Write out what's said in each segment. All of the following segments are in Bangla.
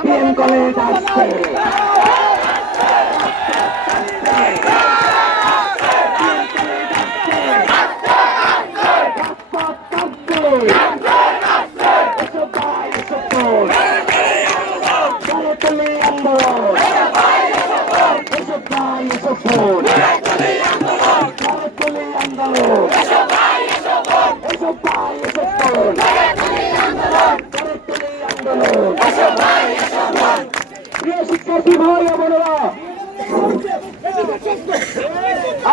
পিএম কলেজ আসছে। শিক্ষার্থী ভাই বোনেরা,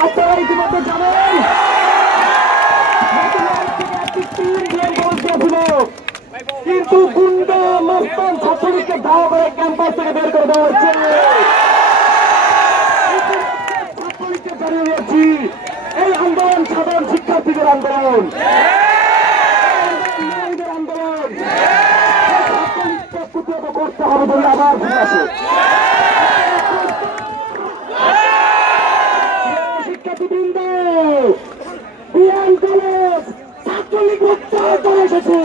আপনারা ইতিমধ্যে জানেন কিন্তু গুন্ডা মস্তান ছাত্রলীগকে ধাওয়া করে ক্যাম্পাস থেকে বের করে দেওয়া হচ্ছে। ছাত্রলীগকে জানিয়ে দিয়েছি এই আন্দোলন সাধারণ শিক্ষার্থীদের আন্দোলন, আন্দোলন করতে হবে বলে আবার আসে। শিক্ষার্থীবৃন্দ, পিএম কলেজ ছাত্রলীগ উত্তর চলে এসেছে।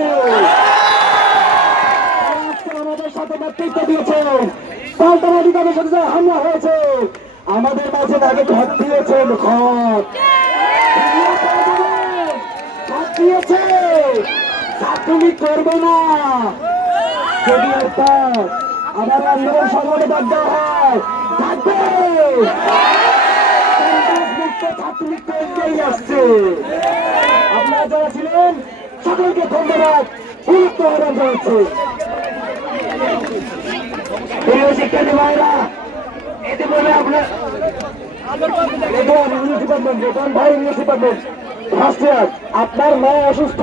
আমাদের সাথে নেতৃত্ব দিয়েছে, পাল্টাবাদী তাদের সাথে হামলা হয়েছে, আমাদের মাঝে আগে ঘর দিয়েছেন, ঘর দিয়েছে। ছাত্রলীগ করবে না যদি আমার আন্দোলন সংগঠন হয় থাকবে। ছাত্রলীগ তো এগিয়ে আসছে। আপনারা যারা ছিলেন সকলকে ধন্যবাদ, গুরুত্ব আহ্বান জানাচ্ছে। শিক্ষার্থী ভাইরা, এতে বলে আপনার ভাই ইংলিশ ডিপার্টমেন্ট ফার্স্ট ইয়ার, আপনার মা অসুস্থ,